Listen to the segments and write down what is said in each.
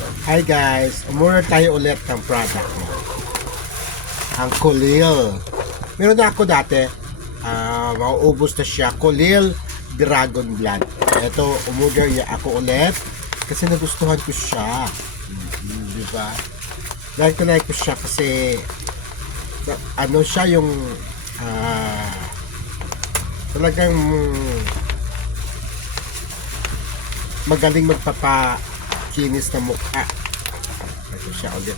Hi guys, umorder tayo ulit ng product mo. Ang Kolil. Meron na ako dati. Mauubos na siya. Kolil Dragon Blood. Ito, umorder niya ako ulit kasi nagustuhan ko siya. Di ba? Like ko siya kasi ano siya yung talagang magaling magpapakinis ng mukha. Ito siya ulit.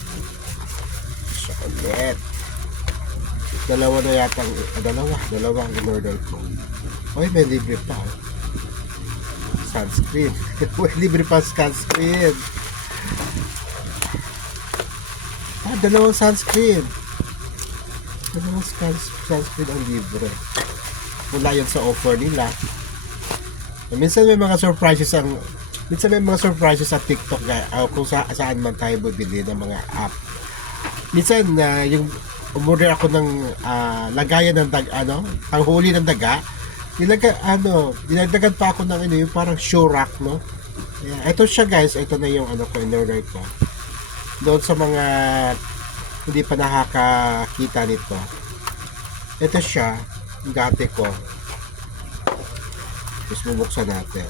Dalawa na yata dalawa ang in-order ko. Oy, may libre pa. Sunscreen. May libre pa sunscreen. Dalawang sunscreen. Dalawang sunscreen ang libre. Mula yun sa offer nila. Minsan may mga surprises sa TikTok kung saan man tayo bibili ng mga app. Minsan yung umorder ako ng lagayan ng panghuli ng daga. Dinagdagan pa ako ng yung parang shoe rack, no? Yeah, ito siya guys, ito na yung ko in-order ko. Doon sa mga hindi pa nakakakita nito. Ito siya, yung gate ko. Tapos bubuksan natin.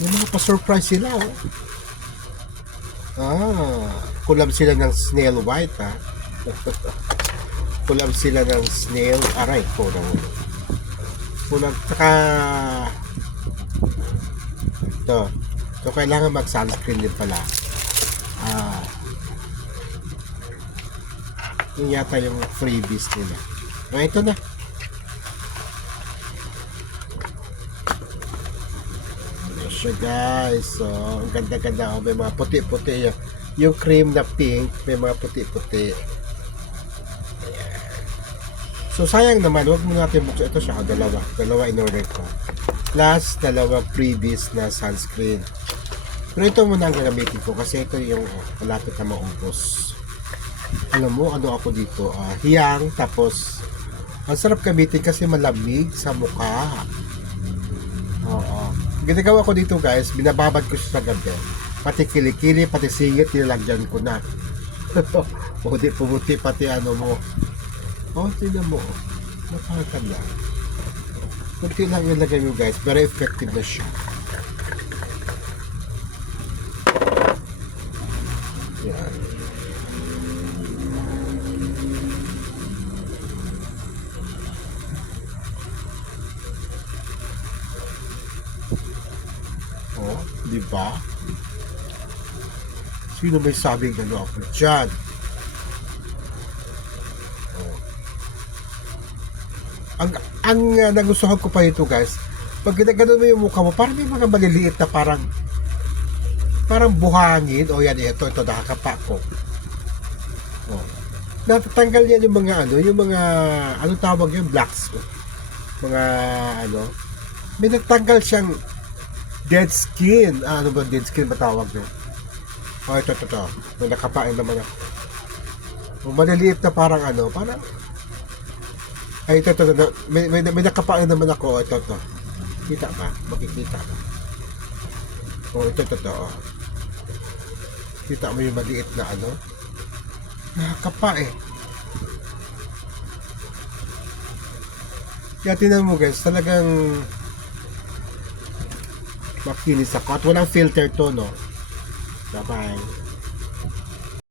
May mga pa-surprise sila, oh. Kulab sila ng snail white, ha. Kulab sila ng snail, aray ko na. Kulab, saka ito. So, kailangan mag-sunscreen din pala. Yun yata yung freebies nila. Ito na. Siya guys, so ang ganda-ganda, may mga puti-puti yung cream na pink, may mga puti-puti. So sayang naman, wag mo natin buksan. Ito siya, dalawa in order ko plus dalawang freebies na sunscreen, pero ito muna ang gagamitin ko kasi ito yung malapit na maubos. Alam mo ano ako dito, hiyang, tapos ang sarap gamitin kasi malamig sa mukha. Ginagawa ko dito guys, binababad ko siya sa gabi. Pati kilikili, pati singit, nilalagyan ko na. Di pumuti pati mo. Tingnan mo. Napakaganda. Kunti lang ilagay mo guys, very effective na siya. Yan. Diba? Sino may sabing ako dyan? Ang nagustuhan ko pa ito guys, pag ginagano mo yung mukha mo, parang may mga maliliit na parang buhangin. Yan, ito nakakapa ko. Natatanggal yan yung mga yung mga anong tawag yung blacks, mga may natanggal siyang dead skin. Ano ba dead skin matawag nyo? Ito. May nakapain naman ako. Maliliit na parang parang ito. May nakapain naman ako. Ito. Kita ba? Makikita ba? Ito. Kita mo yung maliit na nakakapa Kaya tinan mo guys, talagang makinis ako. At walang filter to, no? Bye-bye.